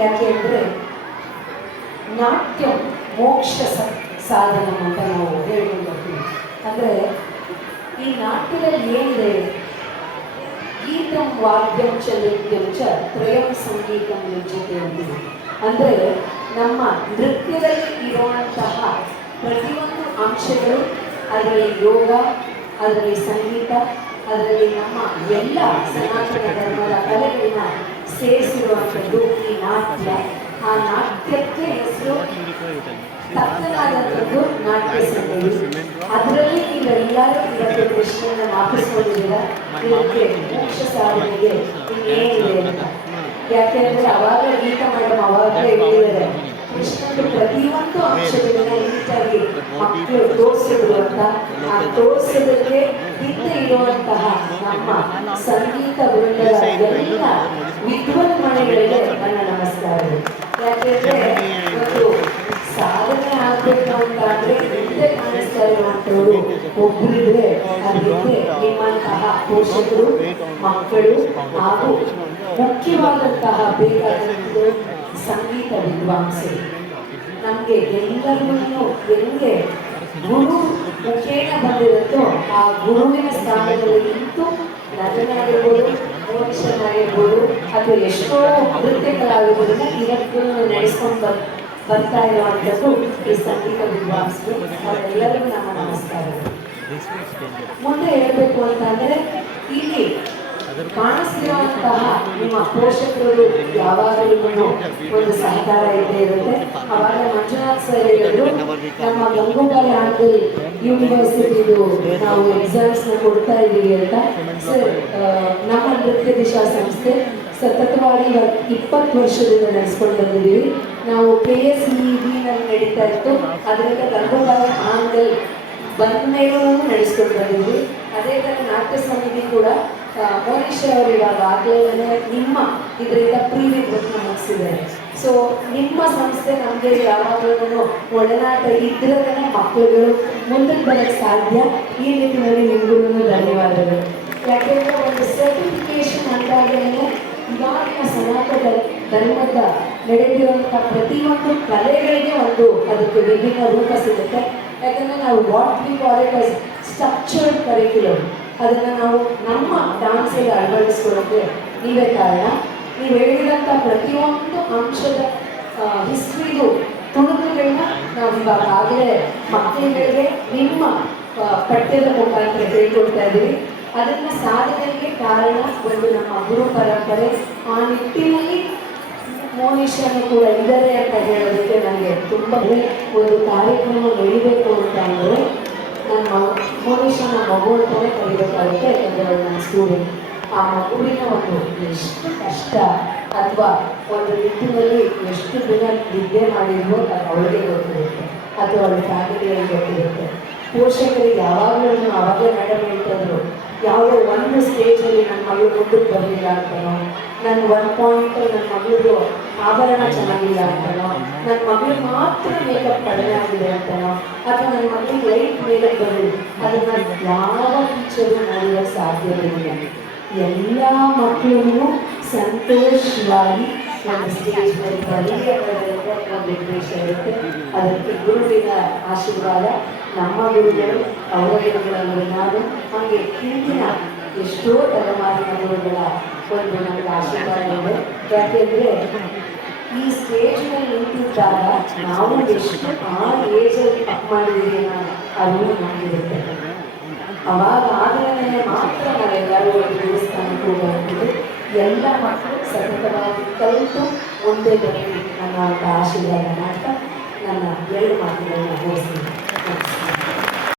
ಯಾಕೆ ಅಂದರೆ ನಾಟ್ಯ ಮೋಕ್ಷ ಸಾಧನ ಅಂತ ನಾವು ಹೇಳ್ಕೊಂಡು ಬರ್ತೀವಿ. ಅಂದರೆ ಈ ನಾಟ್ಯದಲ್ಲಿ ಏನಿದೆ, ಗೀತಂ ವಾದ್ಯಂ ಚ ನೃತ್ಯಂ ಚ ತ್ರಯಂ ಸಂಗೀತಂ ಯುಜ್ಯತೆ ಅಂತೀವಿ. ಅಂದರೆ ನಮ್ಮ ನೃತ್ಯದಲ್ಲಿ ಇರುವಂತಹ ಪ್ರತಿಯೊಂದು ಅಂಶಗಳು, ಅದರಲ್ಲಿ ಯೋಗ, ಅದರಲ್ಲಿ ಸಂಗೀತ, ಅದರಲ್ಲಿ ನಮ್ಮ ಎಲ್ಲ ಸನಾತನ ಧರ್ಮದ ಕಲೆಗಳನ್ನ ಸೇರಿಸಿರುವಂಥದ್ದು ಈ ನಾಟ್ಯ. ಆ ನಾಟ್ಯಕ್ಕೆ ಹೆಸರು ತಕ್ಕನಾದಂಥದ್ದು ನಾಟ್ಯ ಸಂಗೀತ. ಅದರಲ್ಲಿ ನೀವೆಲ್ಲರೂ ಇವತ್ತು ಕೃಷ್ಣನ ಮಾಪಿಸ್ಕೊಂಡಿದ್ದೀರ. ಇದಕ್ಕೆ ಮೋಕ್ಷ ಸಾಧನೆಗೆ ಇನ್ನೇನಿದೆ ಅಂತ. ಯಾಕೆಂದರೆ ಅವಾಗ ಗೀತಾ ಮೇಡಮ್ ಅವಾಗಲೇ ಹೇಳಿದ್ದಾರೆ, ಕೃಷ್ಣನ ಪ್ರತಿಯೊಂದು ಅಂಶಗಳನ್ನ ನೀಟಾಗಿ ಮಕ್ಕಳು ತೋರಿಸಿದ್ರು ಅಂತ. ಆ ತೋರಿಸೋದಕ್ಕೆ ಹಿಂದೆ ಇರುವಂತಹ ನಮ್ಮ ಸಂಗೀತ ವೃಂದದ ಎಲ್ಲ ವಿದ್ವನ್ ಮನೆಗಳಿಗೆ ನನ್ನ ನಮಸ್ಕಾರಗಳು. ಯಾಕೆಂದರೆ ಒಂದು ಸಾಧನೆ ಆಗಬೇಕು ಅಂತ ಅಂದರೆ ಹಿಂದೆ ಕಾಣಿಸ್ತಾ ಇರುವಂಥವ್ರು ಒಬ್ಬರಿದ್ರೆ ಅದಕ್ಕೆ ನಿಮ್ಮಂತಹ ಪೋಷಕರು, ಮಕ್ಕಳು ಹಾಗೂ ಮುಖ್ಯವಾದಂತಹ ಬೇಕಾದಂಥದ್ದು ಸಂಗೀತ ವಿದ್ವಾಂಸರು. ನಮಗೆ ಎಲ್ಲರಿಗೂ ಹೆಂಗೆ ಗುರು ಮುಖೇನ ಬಂದಿರುತ್ತೋ ಆ ಗುರುವಿನ ಸ್ಥಾನದಲ್ಲಿ ನಿಂತು ನಟನಾಗಿರ್ಬೋದು, ಮೋನಿಷನಾಗಿರ್ಬೋದು, ಅಥವಾ ಎಷ್ಟೋ ನೃತ್ಯ ಕಲಾವಿದರನ್ನ ಇವತ್ತು ನಡೆಸ್ಕೊಂಡು ಬರ್ತಾ ಇರುವಂಥದ್ದು ಈ ಸಂಗೀತ ವಿದ್ವಾಂಸರು. ಅವರೆಲ್ಲರಿಗೂ ನಮ್ಮ ನಮಸ್ಕಾರಗಳು. ಮುಂದೆ ಹೇಳಬೇಕು ಅಂತಂದರೆ ಇಲ್ಲಿ ಕಾಣಿಸ್ತಿರುವಂತಹ ನಿಮ್ಮ ಪೋಷಕರು ಯಾವಾಗಲೂ ಒಂದು ಸಹಕಾರ ಇದ್ದೇ ಇರುತ್ತೆ. ಅವಾಗ ಮಂಜುನಾಥ್ ಸರ್ ಹೇಳಿದ್ರು, ನಮ್ಮ ಗಂಗೂಬಾಯಿ ಆಂಗಲ್ ಯೂನಿವರ್ಸಿಟಿದು ನಾವು ಎಕ್ಸಾಮ್ಸ್ನ ಕೊಡ್ತಾ ಇದ್ದೀವಿ ಅಂತ. ಸರ್, ನಮ್ಮ ನೃತ್ಯ ದಿಶಾ ಸಂಸ್ಥೆ ಸತತವಾಗಿ 20 ವರ್ಷದಿಂದ ನಡೆಸ್ಕೊಂಡು ಬಂದಿದ್ದೀವಿ. ನಾವು KSEB ನಲ್ಲಿ ನಡೀತಾ ಇತ್ತು, ಅದರಿಂದ ಗಂಗೂಬಾಯಿ ಆಂಗಲ್ ಬಂದ ಮೇಲೂ ನಡೆಸ್ಕೊಂಡು ಬಂದಿದ್ವಿ. ಅದೇ ಥರ ನಾಟ್ಯ ಸಮಿತಿ ಕೂಡ ಮೋನಿಷ ಅವರು ಇವಾಗ ಆಗಲೇ ನಿಮ್ಮ ಇದರಿಂದ ಪ್ರೀವಿದ್ವನ್ನ ಮುಗಿಸಿದ್ದಾರೆ. ಸೊ ನಿಮ್ಮ ಸಂಸ್ಥೆ ನಮಗೆ ಯಾವಾಗಲೂ ಒಡನಾಟ ಇದ್ದರೆ ಮಕ್ಕಳುಗಳು ಮುಂದಕ್ಕೆ ಬರೋಕ್ಕೆ ಸಾಧ್ಯ. ಈ ನಿಟ್ಟಿನಲ್ಲಿ ನಿಮಗೂ ಧನ್ಯವಾದಗಳು. ಯಾಕೆಂದರೆ ಒಂದು ಸರ್ಟಿಫಿಕೇಶನ್ ಅಂತಾಗಲೇ ಇವಾಗಿನ ಸನಾತನ ಧರ್ಮದ ನಡೆದಿರುವಂಥ ಪ್ರತಿಯೊಂದು ಕಲೆಗಳಿಗೆ ಒಂದು ಅದಕ್ಕೆ ವಿಭಿನ್ನ ರೂಪ ಸಿಗುತ್ತೆ. ಯಾಕಂದರೆ ನಾವು what we call it as structured curriculum, ಅದನ್ನು ನಾವು ನಮ್ಮ ಡಾನ್ಸಿಗೆ ಅಳವಡಿಸ್ಕೊಳ್ಳೋಕ್ಕೆ ನೀವೇ ಕಾರಣ. ನೀವು ಹೇಳಿದಂಥ ಪ್ರತಿಯೊಂದು ಅಂಶದ ಹಿಸ್ಟ್ರಿಗೂ ತುಣುಕುಗಳನ್ನ ನಾವು ಇವಾಗ ಆಗಲೇ ಮಕ್ಕಳಿಗೆ ನಿಮ್ಮ ಪಠ್ಯದ ಮುಖಾಂತರ ಹೇಳ್ಕೊಡ್ತಾ ಇದ್ದೀವಿ. ಅದನ್ನು ಸಾಧನೆಗೆ ಕಾರಣ ಒಂದು ನಮ್ಮ ಗುರು ಪರಂಪರೆ. ಆ ನಿಟ್ಟಿನಲ್ಲಿ ಮೋನಿಷನು ಕೂಡ ಇದ್ದಾರೆ ಅಂತ ಹೇಳೋದಕ್ಕೆ ನನಗೆ ತುಂಬ ಒಂದು ಕಾರ್ಯಕ್ರಮ ನಡೀಬೇಕು ಅಂತ ಅಂದರೆ ನನ್ನ ಮೋನಿಷನ ಮಗು ಅಂತಲೇ ಕಲಿಬೇಕಾಗುತ್ತೆ. ಯಾಕಂದರೆ ನನ್ನ ಸ್ಟೂಡೆಂಟ್, ಆ ಮಗುವಿನ ಒಂದು ಎಷ್ಟು ಕಷ್ಟ ಅಥವಾ ಒಂದು ನಿಟ್ಟಿನಲ್ಲಿ ಎಷ್ಟು ದಿನ ನಿದ್ದೆ ಮಾಡಿದ್ವೋ ಅದು ಅವಳಿಗೆ ಗೊತ್ತಿರುತ್ತೆ, ಅಥವಾ ಅವಳ ಫ್ಯಾಮಿಲಿಯಲ್ಲಿ ಗೊತ್ತಿರುತ್ತೆ. ಪೋಷಕರಿಗೆ ಯಾವಾಗಲೂ ಆವಾಗಲೇ ಮೇಡಮ್ ಹೇಳ್ತಾಯಿದ್ರು, ಯಾವುದೋ ಒಂದು ಸ್ಟೇಜಲ್ಲಿ ನನ್ನ ಮಗಳು ಮುಂದಕ್ಕೆ ಬರಲಿಲ್ಲ ಅಂತನೋ, ನನ್ನ ಒಂದು ಪಾಯಿಂಟಲ್ಲಿ ನನ್ನ ಮಗಳಿಗೂ ಆಭರಣ ಚೆನ್ನಾಗಿಲ್ಲ ಅಂತನೋ, ನನ್ನ ಮಗಳಿಗೆ ಮಾತ್ರ ಮೇಕಪ್ ಕಡಿಮೆ ಆಗಿದೆ ಅಂತನೋ, ಅಥವಾ ನನ್ನ ಮಗಳಿಗೆ ಲೈಟ್ ಮೇಕಪ್ ಬಂದಿದೆ, ಅದನ್ನು ಯಾವ ಟೀಚರು ನೋಡೋಕ್ಕೆ ಸಾಧ್ಯವಿಲ್ಲ. ಎಲ್ಲ ಮಕ್ಕಳನ್ನು ಸಂತೋಷವಾಗಿ ಒಂದು ಸ್ಟೇಜ್ ಮೇಲೆ ಬರೀಬೇಕಾದ್ರೆ ಒಂದು ಉದ್ದೇಶ ಇರುತ್ತೆ. ಅದಕ್ಕೆ ಗುರುವಿನ ಆಶೀರ್ವಾದ, ನಮ್ಮ ಗುರುಗಳು, ಅವರುಗಳನ್ನು ನಾನು ಹಾಗೆ ಹಿಂದಿನ ಎಷ್ಟೋ ತಲೆಮಾರಿನ ಗುರುಗಳ ಒಂದು ನಮಗೆ ಆಶೀರ್ವಾದ ಇದೆ. ಯಾಕೆಂದರೆ ಈ ಸ್ಟೇಜ್ನಲ್ಲಿ ನಿಂತಿದ್ದಾಗ ನಾವು ಎಷ್ಟು ಆ ಏಜಲ್ಲಿ ತಪ್ಪು ಮಾಡಿದ್ದೀವಿ ಅನ್ನೋದು ನಮಗಿರುತ್ತೆ. ಅವಾಗ ಆಗಲೇ ಮಾತ್ರ ನಾವೆಲ್ಲರೂ ಒಂದು ದೇವಸ್ಥಾನಕ್ಕೆ ಹೋಗ್ಬೋದು. ಎಲ್ಲ ಮಕ್ಕಳು ಸತತವಾಗಿ ಕಲಿತು ಮುಂದೆ ಬರಲಿ ನನ್ನ ಆಶೀರ್ವಾದ ಮಾಡ್ತಾ ನನ್ನ 2 ಮಾತುಗಳನ್ನು ಘೋಷಿಸ್ತೀನಿ.